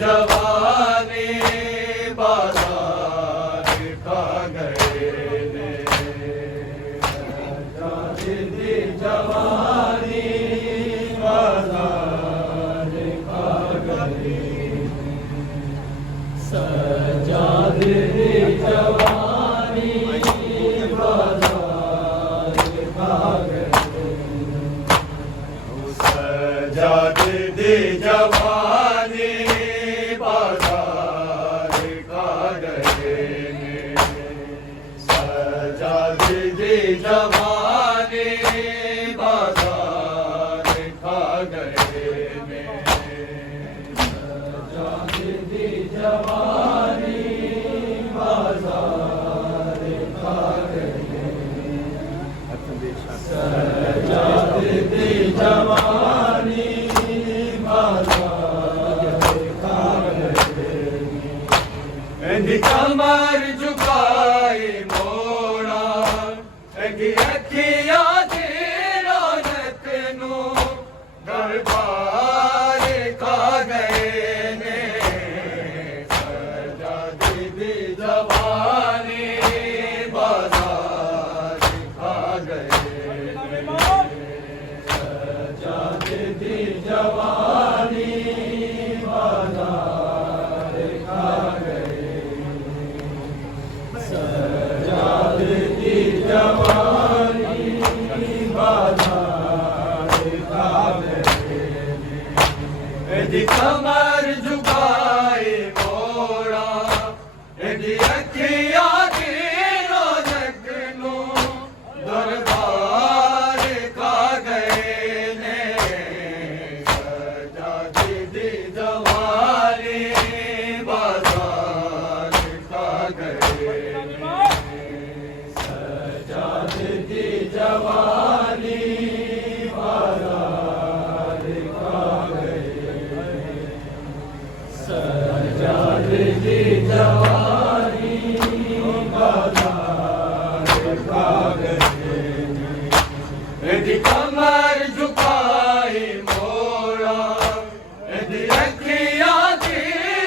जवानी बाजार खा गए ने दीदी जवानी बाजार खा गए में, सजा दीदी जवानी बाजार खा गए, सजा दीदी जवानी बाजार खा गए। कमर झुकाए मोड़ा अखिया दी रौनक नू दरबार खा गए ने, सजा दीदी जवानी बाजार खा गए, सजा दीदी जवानी बाजार खा गए, सजा दीदी जवानी बाजार खा गए। कमर झुकाए मोड़ा अखिया दी रौनक नू दरबार खा गए ने, सजा दीदी जवानी बाजार खा गए, सजा दीदी जवानी बाजार खा गए, सजा दीदी जवानी बाजार खा गए। कमर झुकाए मोड़ा अखिया दी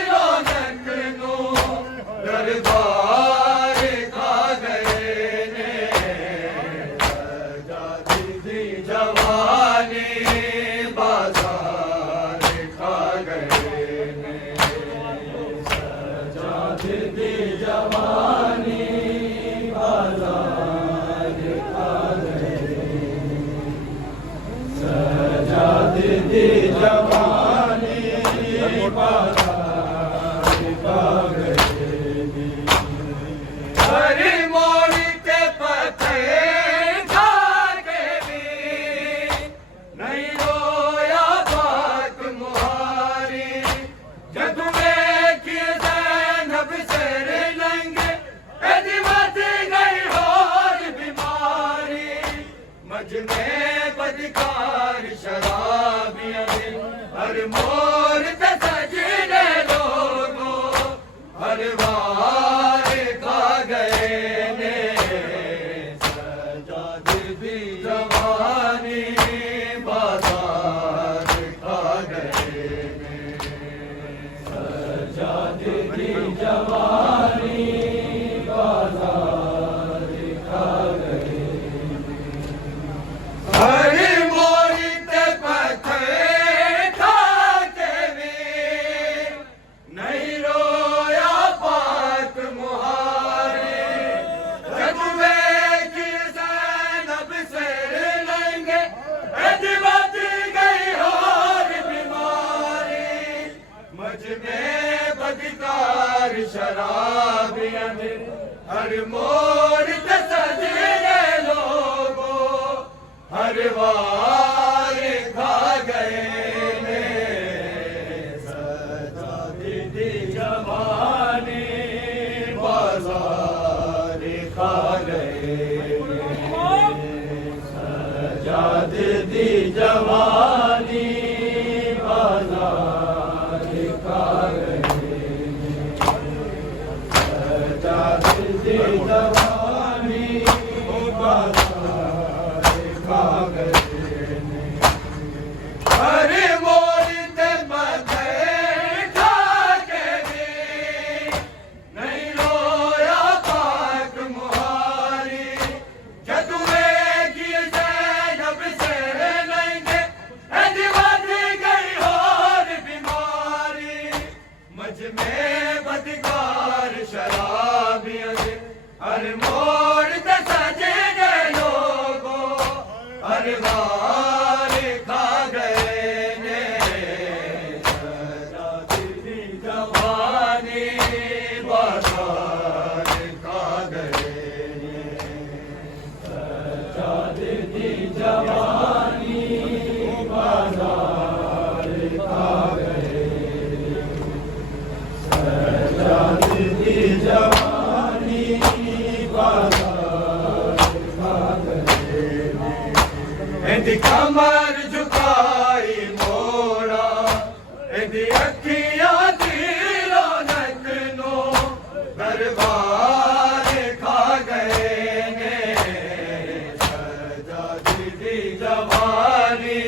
रौनक नू दरबार खा गए ने, सजा दीदी जवानी बाजार खा गए ने, सजा दीदी जवानी बाजार खा गए, सजा दीदी जवानी बाजार खा गए। हरी मोड़ी के पत्ते जागे भी नहीं रोया बात मुहारी, जब में की ज़ैनब सिर नंगे कदी मच गई और बीमारी, मझ में बदकार शराबियां हर मोर से सजने लोगों हर वार खा गए ने, सजा दीदी जवानी बाजार खा गए ने, सजा दीदी जवानी बाजार खा गए। हरी मोरी ते पत्थर खाके भी नहीं रोया पाक मुहारे, जज्बे की ज़ैनब सिर लेंगे बच गई और बीमारी, मझ में बदकार शराबियां हर मोड़ से सजने लोगों हर वार खा गए ने, सजा दीदी जवानी बाजार खा गए, सजा दीदी जवानी बाजार खा गए, सजा दीदी जवानी बाजार खा गए। हरी मोरी ते पत्थर खाके भी नहीं रोया पाक मुहारी, जज्बे की ज़ैनब सिर लेंगे बच गई और बीमारी, मझ में बदकार शराबियां हर मोड़ से सजने लोगों हर वार खा गए ने, सजा दीदी जवानी बाजार खा गए ने, इंदी कमर झुकाई मोड़ा, इंदी अखियां दी रौनक नो दरबार खा गए ने। सजादी दी जवानी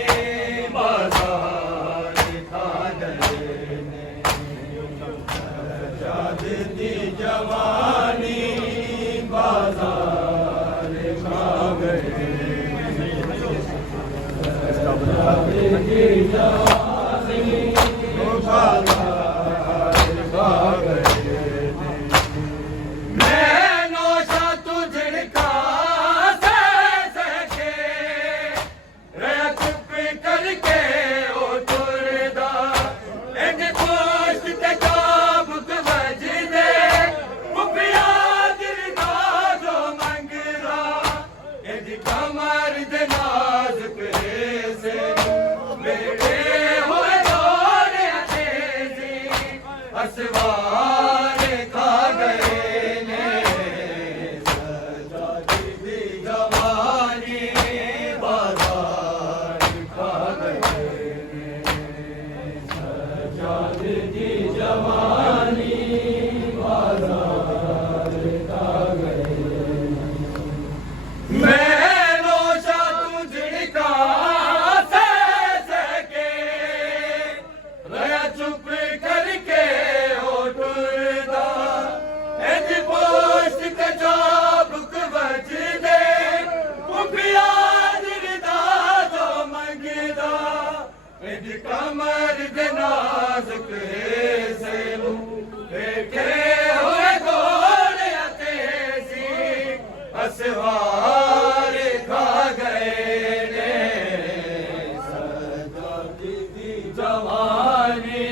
बाजार खा गए ने। सजादी दी जवानी बाजार खा गए। मैं नौशा तुझड़का सके रहा चुप करके ओ तुरदा। इंज पोस्ट ते चाबुक वजदे पुपिया दिलदा जो मंगदा। इंज कमर दे नाजुक से बेटे होए दौड़े तेजी असवार खा गए ने। सजादी दी जवानी बाजार खा गए ने। सजादी दी जवानी बाजार खा गए। मैं नौशा तुझड़का सके रहा चुप करके ओ टुरदा। इंज पोस्ट ते चाबुक वजदे पुपिया दिलदा जो मंगदा। इंज कमर दे नाजुक से बैठे होए घोड़े तेजी असवार खा गए ने। सजादी दी जवानी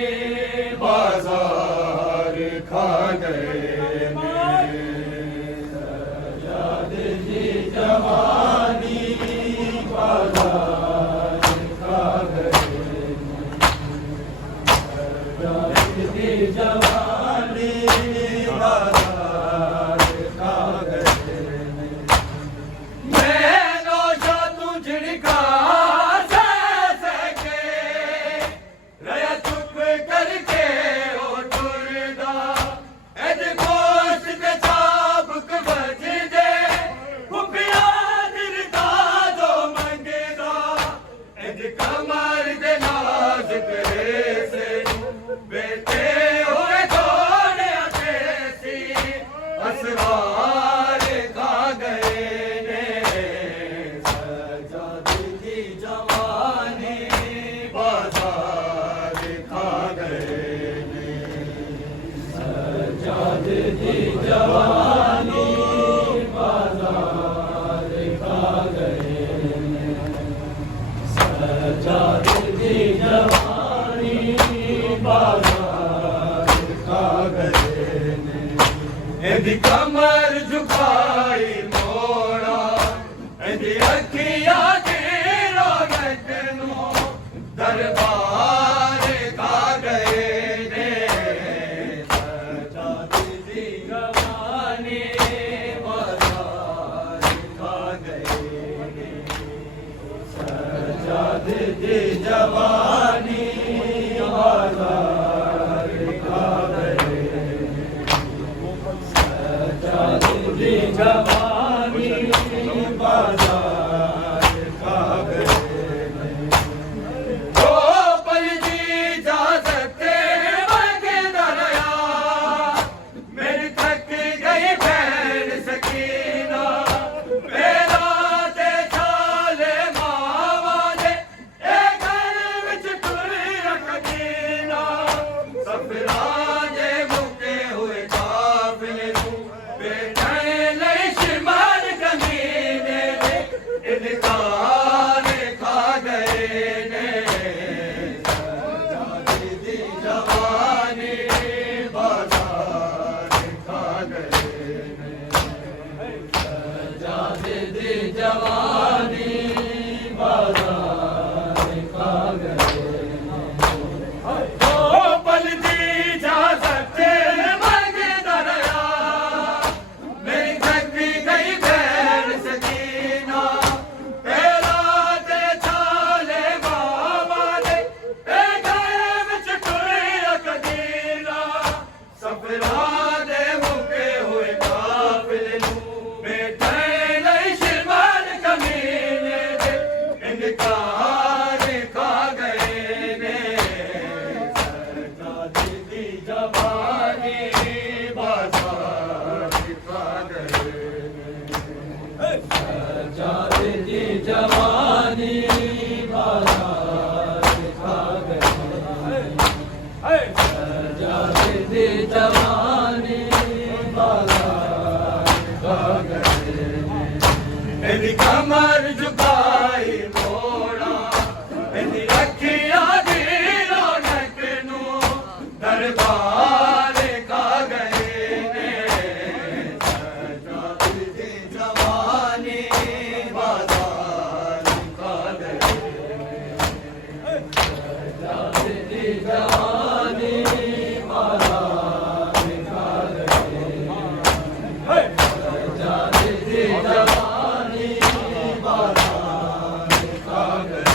बाजार खा गए ने। सजादी दी जवानी बाजार खा गए ने। सजादी दी जवानी बाजार खा गए ने। मैं नौशा तुझड़का सके रहा चुप करके ओ टुरदा। इंज पोस्ट ते चाबुक वजदे पुपिया दिलदा जो मंगदा। इंज कमर दे नाजुक से बेटे होए घोड़े तेजी असवार खा गए ने। सजादी दी जवानी बाजार खा गए ने। सजादी दी जवानी बाजार खा गए ने। सजादी दी जवानी बाजार खा गए ने। इंदी कमर झुकाई मोड़ा, इंदी अखियां दी रौनक नो दरबार खा गए ने। सजादी दी जवानी बाजार खा गए ने। सजादी दी जवानी बाजार खा गए ने। सजादी दी जवानी बाजार खा गए ने। ओ पल दी इजाजत मंगदा रहा। मेरी थक गई बहन सकीना। मेरा ते छाले मावा दे ए घर विच टुर रखदीना। सफरा जे मुके हुए काफिले नूं बेटने लई शिमार कमीने दे इनकार खा गए ने। सजादी दी जवानी बाजार खा गए ने। सजादी दी जवानी बाजार खा गए ने। ओ पल दी इजाजत मंगदा रहा। मेरी थक मेरी कमर झुकाई मोड़ा मेरी अखियां दी रौनक नू दरबार खा गए ने सजाद दी जवानी बाजार खा गए सजाद दी जवानी बाजार खा गए सजाद दी जवानी बाजार खा गए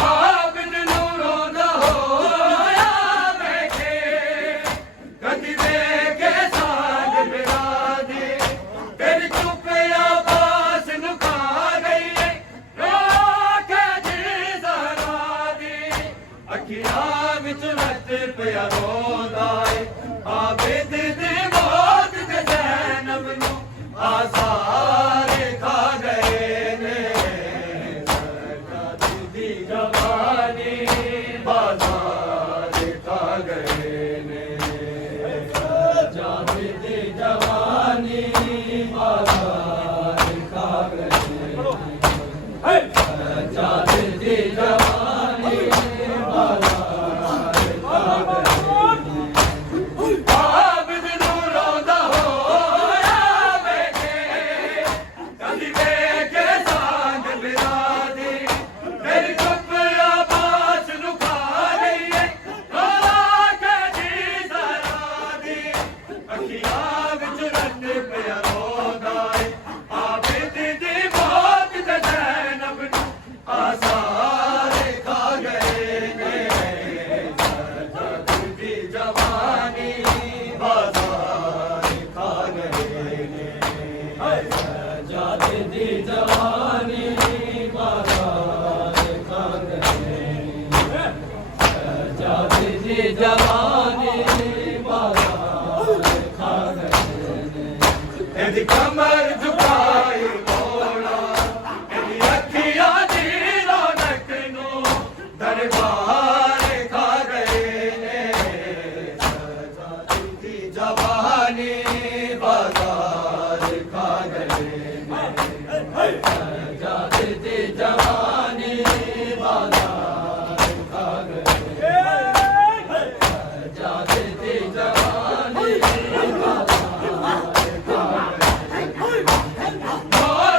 आबिद नूरों दा होया बैठे कदी देखे साग बिरादी तेरी चुप आवाज़ नु खा गई है रोके जी जरा दी अखियां विच रत पिया रोंदा है आबिद दी मौत ते ज़ैनब नु आज़ार खा गए ने सजाद दी जवानी बाजार खा गए ने सजाद दी जवानी बाजार खा गए सजाद दी जवानी बाजार खा गए आबिद नूरों दा होया बैठे कदी देखे साग बिरादी तेरी चुप आवाज़ नु खा गई है रोला के जी जरा दी अखियां विच रत पिया रोंदा है आबिद दी मौत ते ज़ैनब नू आज़ार खा गए ने सजाद दी जवानी बाजार खा गए ने सजाद दी जवानी बाजार खा गए सजाद दी जवानी बाजार खा गए तेरी कमर झुकाई मोड़ा तेरी अखियां दी रौनक नू दरबार खा गए ने सजाद दी जवानी बाजार खा गए ने सजाद दी जवानी बाजार खा गए सजाद दी जवानी बाजार खा गए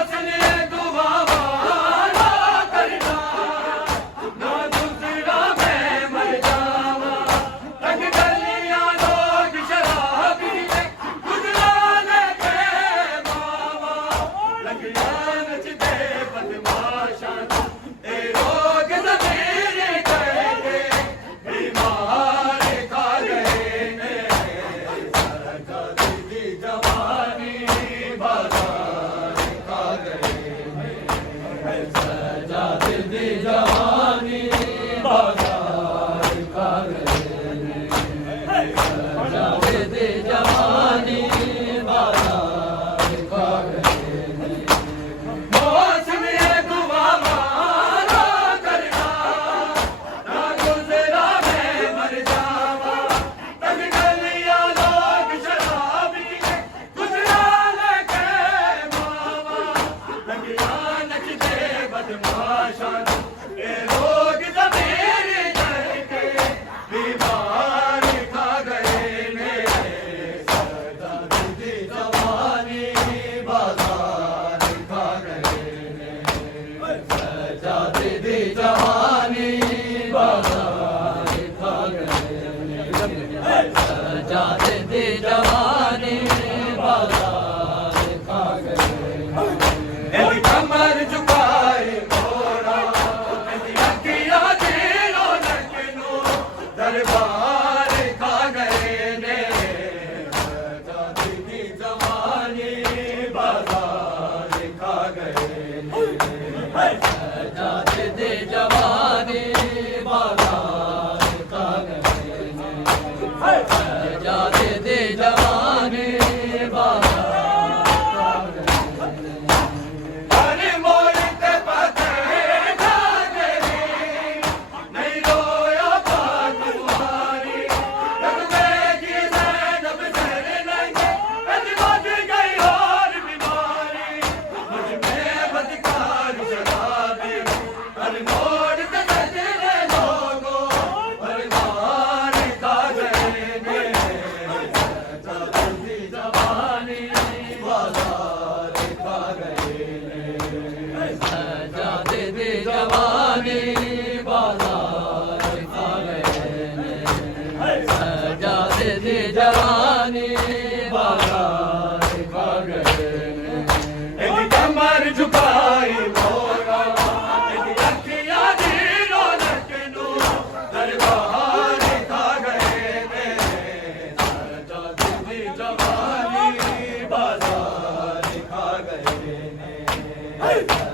Hey!